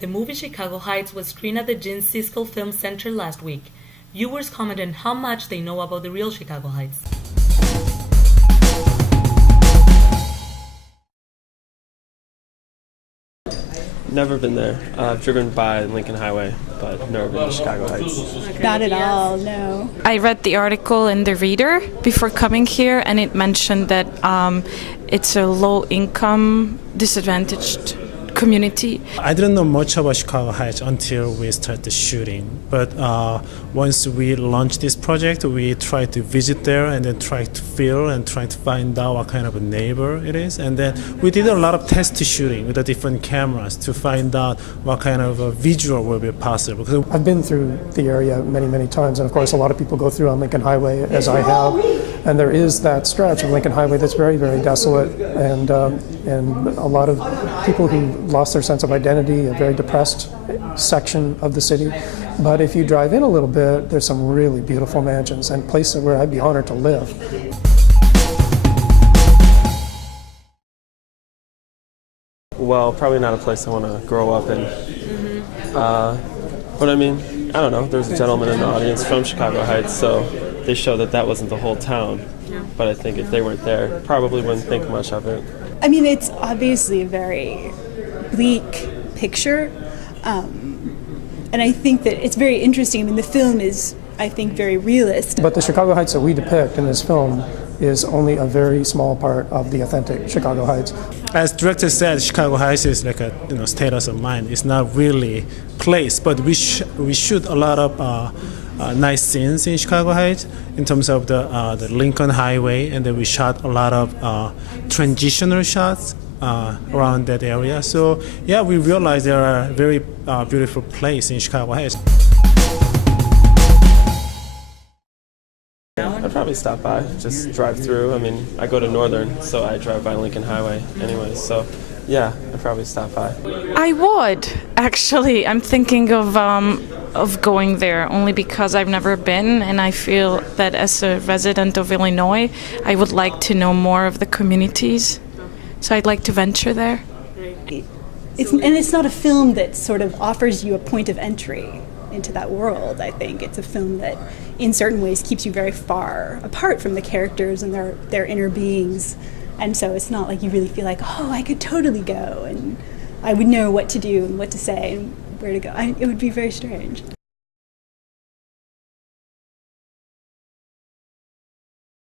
The movie Chicago Heights was screened at the Gene Siskel Film Center last week. Viewers commented how much they know about the real Chicago Heights. Never been there. I've driven by Lincoln Highway, but never been to Chicago Heights. Not at all, no. I read the article in the Reader before coming here, and it mentioned that it's a low-income, disadvantaged community. I didn't know much about Chicago Heights until we started shooting. But once we launched this project, we tried to visit there and then try to feel and try to find out what kind of a neighbor it is. And then we did a lot of test shooting with the different cameras to find out what kind of a visual will be possible. I've been through the area many, many times, and of course a lot of people go through on Lincoln Highway, as I have. And there is that stretch of Lincoln Highway that's very, very desolate, and a lot of people who lost their sense of identity, a very depressed section of the city. But if you drive in a little bit, there's some really beautiful mansions and places where I'd be honored to live. Well, probably not a place I want to grow up in. But I mean, I don't know. There's a gentleman in the audience from Chicago Heights, so they show that that wasn't the whole town. But I think if they weren't there, probably wouldn't think much of it. I mean, it's obviously a very bleak picture, and I think that it's very interesting. I mean, the film is, I think, very realist. But the Chicago Heights that we depict in this film is only a very small part of the authentic Chicago Heights. As director said, Chicago Heights is like a status of mind. It's not really place, but we shoot a lot of nice scenes in Chicago Heights in terms of the Lincoln Highway, and then we shot a lot of transitional shots around that area. So yeah, we realized there are very beautiful places in Chicago Heights. I'd probably stop by, just drive through. I mean, I go to Northern, so I drive by Lincoln Highway anyway. So yeah, I'd probably stop by. I would, actually. I'm thinking of going there only because I've never been, and I feel that as a resident of Illinois, I would like to know more of the communities. So I'd like to venture there. It's not a film that sort of offers you a point of entry into that world, I think. It's a film that, in certain ways, keeps you very far apart from the characters and their inner beings. And so it's not like you really feel like, oh, I could totally go, and I would know what to do and what to say and where to go. It would be very strange.